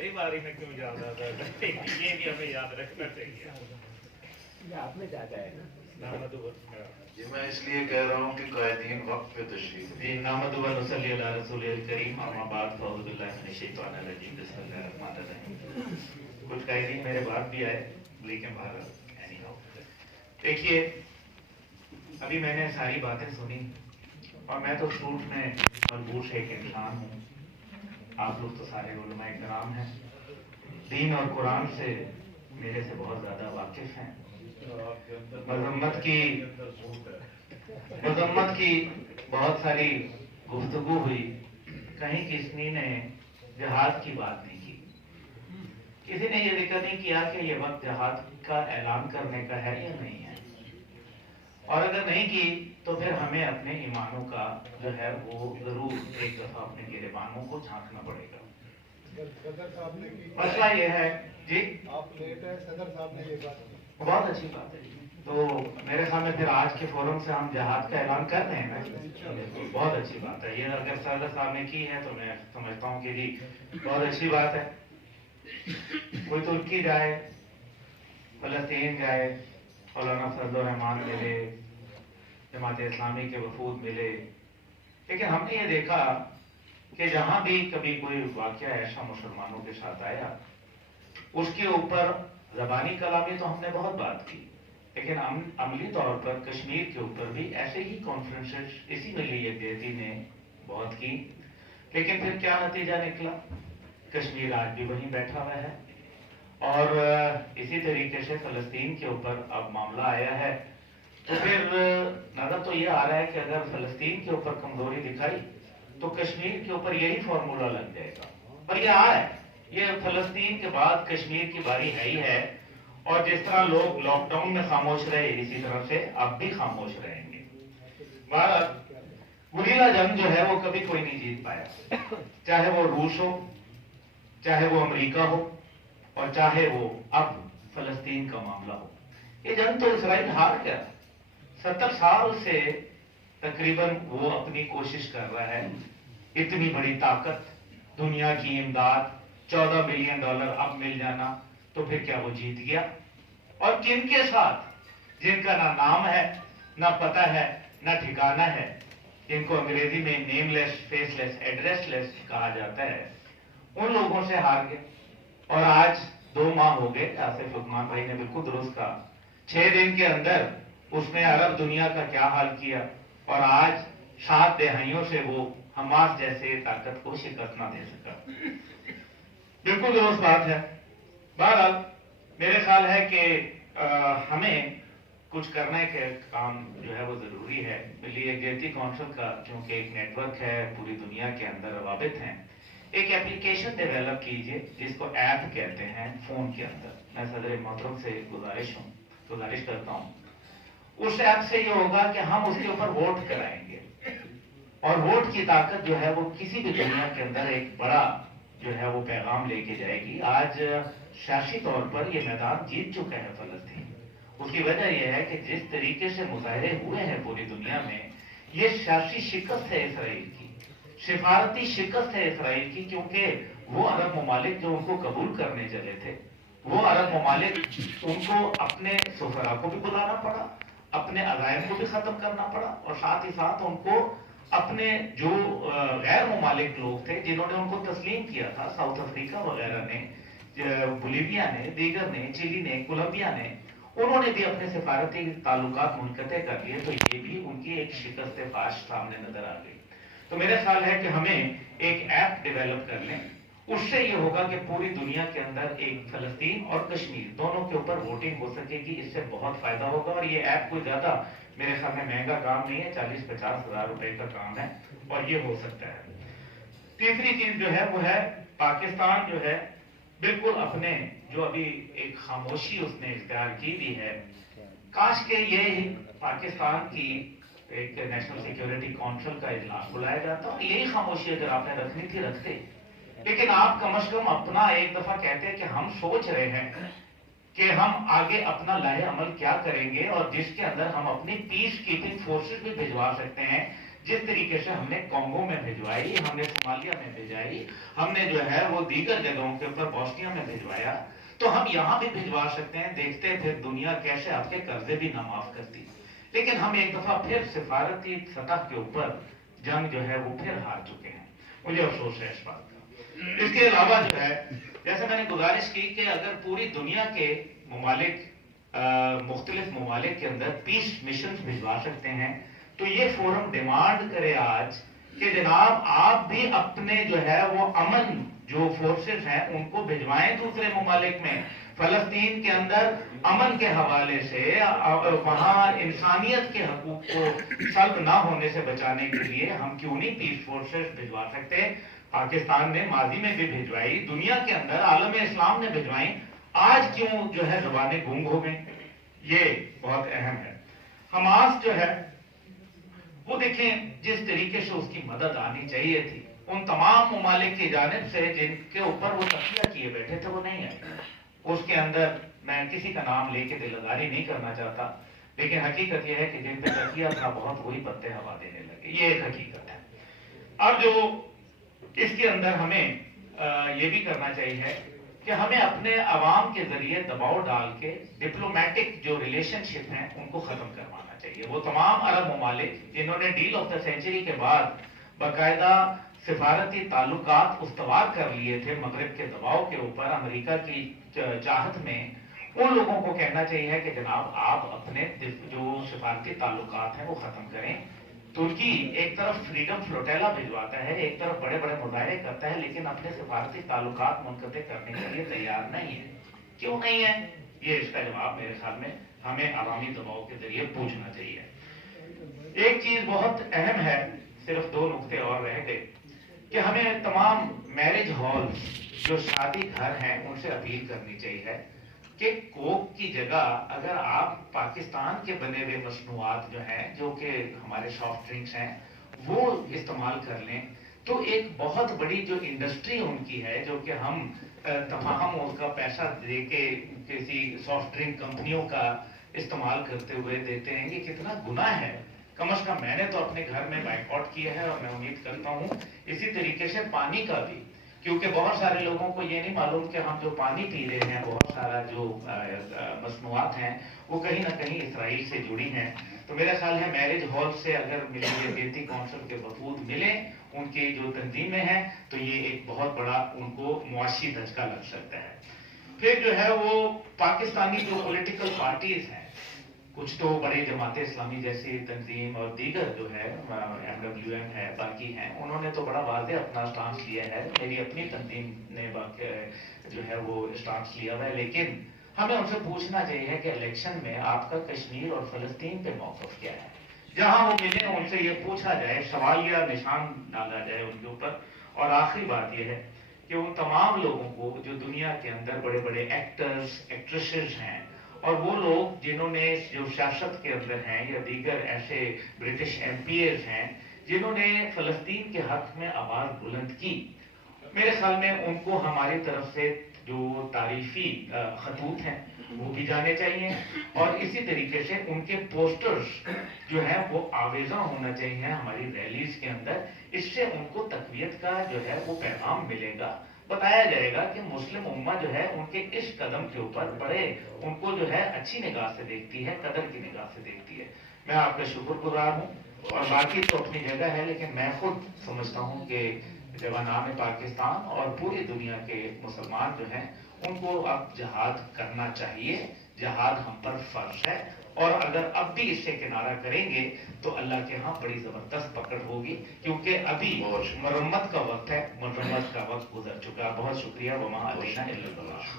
میری باری میں کیوں یاد آتا ہے؟ یہ بھی ہمیں یاد رکھنا چاہیے. آپ میں کیا کہے گا؟ یہ میں اس لیے کہہ رہا ہوں کہ قائدین وقت پہ تشریف نحمد و نصلی علی رسول الکریم اما بعد فاعوذ باللہ من الشیطان الرجیم بسم اللہ الرحمن الرحیم. کچھ قائدین میرے بعد بھی آئے لیکن بہرحال دیکھیے ابھی میں نے ساری باتیں سنی اور میں تو جھوٹ میں ملبوس ایک انسان ہوں. آپ لوگ تو سارے علماء کرام ہیں, دین اور قرآن سے میرے سے بہت زیادہ واقف ہیں. مذمت کی بہت ساری گفتگو ہوئی, کہیں کسی نے جہاد کی بات نہیں کی, کسی نے یہ ذکر نہیں کیا کہ یہ وقت جہاد کا اعلان کرنے کا ہے یا نہیں ہے, اور اگر نہیں کی تو پھر ہمیں اپنے ایمانوں کا جو ہے وہ ضرور ایک دفعہ اپنے گریبانوں کو جھانکنا پڑے گا. مسئلہ یہ ہے جی آپ لیٹ ہے, صدر صاحب نے یہ بات کی. بہت اچھی بات ہے. تو میرے سامنے پھر آج کے فورم سے ہم جہاد کا اعلان کر رہے ہیں, بہت اچھی بات ہے. یہ اگر صدر صاحب نے کی ہے تو میں سمجھتا ہوں کہ جی بہت اچھی بات ہے. کوئی ترکی جائے, فلسطین جائے, مولانا فضل الرحمان ملے, جماعت اسلامی کے وفود ملے, لیکن ہم نے یہ دیکھا کہ جہاں بھی کبھی کوئی واقعہ ایسا مسلمانوں کے ساتھ آیا اس کے اوپر زبانی کلامی تو ہم نے بہت بات کی, لیکن عملی طور پر کشمیر کے اوپر بھی ایسے ہی کانفرنسز اسی ملی یکجہتی نے بہت کی, لیکن پھر کیا نتیجہ نکلا؟ کشمیر آج بھی وہیں بیٹھا ہوا ہے. اور اسی طریقے سے فلسطین کے اوپر اب معاملہ آیا ہے تو پھر نظر تو یہ آ رہا ہے کہ اگر فلسطین کے اوپر کمزوری دکھائی تو کشمیر کے اوپر یہی فارمولہ لگ جائے گا. پر یہ ہے, یہ فلسطین کے بعد کشمیر کی باری ہے ہی ہے, اور جس طرح لوگ لاک ڈاؤن میں خاموش رہے اسی طرح سے اب بھی خاموش رہیں گے. گریلا جنگ جو ہے وہ کبھی کوئی نہیں جیت پایا, چاہے وہ روس ہو, چاہے وہ امریکہ ہو, اور چاہے وہ اب فلسطین کا معاملہ ہو. یہ جنگ تو اسرائیل ہار گیا. 70 سال سے تقریباً وہ اپنی کوشش کر رہا ہے, اتنی بڑی طاقت, دنیا کی امداد, $14 بلین اب مل جانا, تو پھر کیا وہ جیت گیا؟ اور کن کے ساتھ؟ جن کا نہ نام ہے, نہ پتہ ہے, نہ ٹھکانہ ہے, جن کو انگریزی میں نیم لیس, فیس لیس, ایڈریس لیس کہا جاتا ہے, ان لوگوں سے ہار گئے. اور آج 2 ماہ ہو گئے, آصف لقمان بھائی نے بالکل درست کہا, 6 دن کے اندر اس نے عرب دنیا کا کیا حال کیا, اور آج 7 دہائیوں سے وہ حماس جیسے طاقت کو شکست نہ دے سکا. بالکل درست بات ہے. بہرحال میرے خیال ہے کہ ہمیں کچھ کرنے کے کام جو ہے وہ ضروری ہے. ملی یکجہتی کونسل کا چونکہ ایک نیٹ ورک ہے, پوری دنیا کے اندر روابط ہیں, ایک اپلیکیشن ڈیولپ کیجئے جس کو ایپ کہتے ہیں فون کے اندر. میں صدر محترم سے گزارش کرتا ہوں, اس ایپ سے یہ ہوگا کہ ہم اس کے اوپر ووٹ کرائیں گے, اور ووٹ کی طاقت جو ہے وہ کسی بھی دنیا کے اندر ایک بڑا جو ہے وہ پیغام لے کے جائے گی. آج سیاسی طور پر یہ میدان جیت چکا ہے فلسطین. اس کی وجہ یہ ہے کہ جس طریقے سے مظاہرے ہوئے ہیں پوری دنیا میں, یہ سیاسی شکست ہے اسرائیل کی, سفارتی شکست ہے اسرائیل کی, کیونکہ وہ عرب ممالک جو ان کو قبول کرنے چلے تھے, وہ عرب ممالک ان کو اپنے سفراء کو بھی بلانا پڑا, اپنے عزائم کو بھی ختم کرنا پڑا, اور ساتھ ہی ساتھ ان کو اپنے جو غیر ممالک لوگ تھے جنہوں نے ان کو تسلیم کیا تھا, ساؤتھ افریقہ وغیرہ نے, بولیویا نے, دیگر نے, چلی نے, کولمبیا نے, انہوں نے بھی اپنے سفارتی تعلقات منقطع کر لیے. تو یہ بھی ان کی ایک شکست فاش سامنے نظر آ گئی. تو میرا خیال ہے کہ ہمیں ایک ایپ ڈیولپ کر لیں, اس سے یہ ہوگا کہ پوری دنیا کے اندر ایک فلسطین اور کشمیر دونوں کے اوپر ووٹنگ ہو سکے گی. اس سے بہت فائدہ ہوگا, اور یہ ایپ کوئی زیادہ میرے خیال میں مہنگا کام نہیں ہے, 40-50 ہزار روپے کا کام ہے, اور یہ ہو سکتا ہے. تیسری چیز جو ہے وہ ہے پاکستان جو ہے بالکل اپنے جو ابھی ایک خاموشی اس نے اختیار کی بھی ہے, کاش کہ یہ پاکستان کی ایک نیشنل سیکیورٹی کونسل کا اجلاس بلایا جاتا, اور یہی خاموشی اگر آپ نے رکھنی تھی رکھتے. لیکن آپ کم از کم اپنا ایک دفعہ کہتے کہ ہم سوچ رہے ہیں کہ ہم آگے اپنا لاہے عمل کیا کریں گے, اور جس کے اندر ہم اپنی پیس کیپنگ فورسز بھی بھجوا سکتے ہیں, जिस तरीके से हमने कॉन्गो में भिजवाई, हमने सोमालिया में भिजवाई, हमने जो है वो दीगर जगहों के ऊपर बोस्निया में भिजवाया, तो हम यहाँ भी भिजवा सकते हैं। देखते फिर दुनिया कैसे आपके कर्जे भी ना माफ करती। लेकिन हम एक दफा फिर सिफारती सतह के ऊपर जंग जो है वो फिर हार चुके हैं। मुझे अफसोस है इस बात का। इसके अलावा जो है, जैसे मैंने गुजारिश की कि अगर पूरी दुनिया के ममालिक मुख्तलिफ ममालिक के अंदर पीस मिशन भिजवा सकते हैं, तो ये फोरम डिमांड करे आज कि जनाब आप भी अपने जो है वो अमन जो फोर्सेस हैं उनको भिजवाएं दूसरे ममालिक में। फलस्तीन के अंदर अमन के हवाले से वहां इंसानियत के हकूक को सल्ब ना होने से बचाने के लिए हम क्यों नहीं पीस फोर्सेस भिजवा सकते। पाकिस्तान ने माजी में भी भिजवाई, दुनिया के अंदर आलम इस्लाम ने भिजवाई, आज क्यों जो है जुबानें गुंग हो गई, ये बहुत अहम है। हमास जो है वो देखें जिस तरीके से उसकी मदद आनी चाहिए थी, उन तमाम ममालिक की जानिब से जिनके ऊपर वो तकिया किए बैठे थे वो नहीं आई। उसके अंदर मैं किसी का नाम लेके दिलदारी नहीं करना चाहता, लेकिन हकीकत यह है कि जिन पे तकिया था बहुत वही पत्ते हवा देने लगे, ये एक हकीकत है। अब जो इसके अंदर हमें ये भी करना चाहिए कि हमें अपने अवाम के जरिए दबाव डाल के डिप्लोमेटिक जो रिलेशनशिप हैं उनको खत्म करवाना चाहिए। वो तमाम अरब ममालिक जिन्होंने डील ऑफ द सेंचुरी के बाद बाकायदा सिफारती ताल्लुकात उस्तवार कर लिए थे मगरिब के दबाव के ऊपर अमेरिका की चाहत में, उन लोगों को कहना चाहिए कि जनाब आप अपने जो सिफारती ताल्लुकात हैं वो खत्म करें। तुर्की एक तरफ फ्रीडम फ्लोटेला भिजवाता है, एक तरफ बड़े बड़े मुजाहरे करता है, लेकिन अपने सिफारती ताल्लुकात मुनक़ते करने के लिए तैयार नहीं है। क्यों नहीं है, ये इसका जवाब मेरे ख्याल में हमें अवामी दबाव के जरिए पूछना चाहिए। एक चीज बहुत अहम है, सिर्फ 2 नुक्ते और रह गए, कि हमें तमाम मैरिज हॉल्स जो शादी घर हैं उनसे अपील करनी चाहिए कि कोक की जगह अगर आप पाकिस्तान के बने हुए मसनूआत जो हैं, जो कि हमारे सॉफ्ट ड्रिंक्स हैं, वो इस्तेमाल कर लें, तो एक बहुत बड़ी जो इंडस्ट्री उनकी है, जो कि हम तमाम उसका पैसा दे के किसी सॉफ्ट ड्रिंक कंपनियों का इस्तेमाल करते हुए देते हैं, ये कितना गुनाह है। कम से कम मैंने तो अपने घर में बाइकआउट किया है और मैं उम्मीद करता हूँ इसी तरीके से पानी का भी, क्योंकि बहुत सारे लोगों को ये नहीं मालूम कि हम जो पानी पी रहे हैं, बहुत सारा जो मसनूआत हैं वो कहीं ना कहीं इसराइल से जुड़ी हैं। तो मेरा ख्याल है मैरिज हॉल से अगर मिले बेती कौंसिल के वफूद मिले, उनकी जो तंजीमें हैं, तो ये एक बहुत बड़ा उनको मुआशी धचका लग सकता है। फिर जो है वो पाकिस्तानी जो पॉलिटिकल पार्टीज हैं, कुछ तो बड़े जमात इस्लामी जैसी तंजीम और दीगर जो है MWM है, बाकी हैं, उन्होंने तो बड़ा वाज़ेह अपना स्टांस लिया है। मेरी अपनी तंजीम ने जो है वो स्टांस लिया हुआ है, लेकिन हमें उनसे पूछना चाहिए कि इलेक्शन में आपका कश्मीर और फलस्तीन पे मौक़िफ़ क्या है। जहां वो मिले उनसे ये पूछा जाए, सवाल या निशान डाला जाए उनके ऊपर। और आखिरी बात यह है कि उन तमाम लोगों को जो दुनिया के अंदर बड़े बड़े एक्टर्स एक्ट्रेसेस हैं, और वो लोग जिन्होंने जो सियासत के अंदर हैं या दीगर ऐसे ब्रिटिश MPs हैं जिन्होंने फलस्तीन के हक में आवाज बुलंद की, मेरे ख्याल में उनको हमारी तरफ से जो तारीफी खतूत हैं वो भी जाने चाहिए, और इसी तरीके से उनके पोस्टर्स जो हैं वो आवेजा होना चाहिए हमारी रैलीज के अंदर। इससे उनको तकवीयत का जो है वो पैगाम मिलेगा, बताया जाएगा कि मुस्लिम उम्मा जो है उनके इस कदम के ऊपर बड़े उनको जो है अच्छी निगाह से देखती है, कदर की निगाह से देखती है। मैं आपका शुक्रगुजार हूँ, और बाकी तो अपनी जगह है, लेकिन मैं खुद समझता हूँ कि जवानान पाकिस्तान और पूरी दुनिया के मुसलमान जो हैं उनको अब जिहाद करना चाहिए। जिहाद हम पर फर्ज है, और अगर अब भी इससे किनारा करेंगे तो अल्लाह के यहाँ बड़ी जबरदस्त पकड़ होगी, क्योंकि अभी मरम्मत का वक्त है, मरम्मत का वक्त गुजर चुका। बहुत शुक्रिया। वमा अलैना इल्लल बलाग।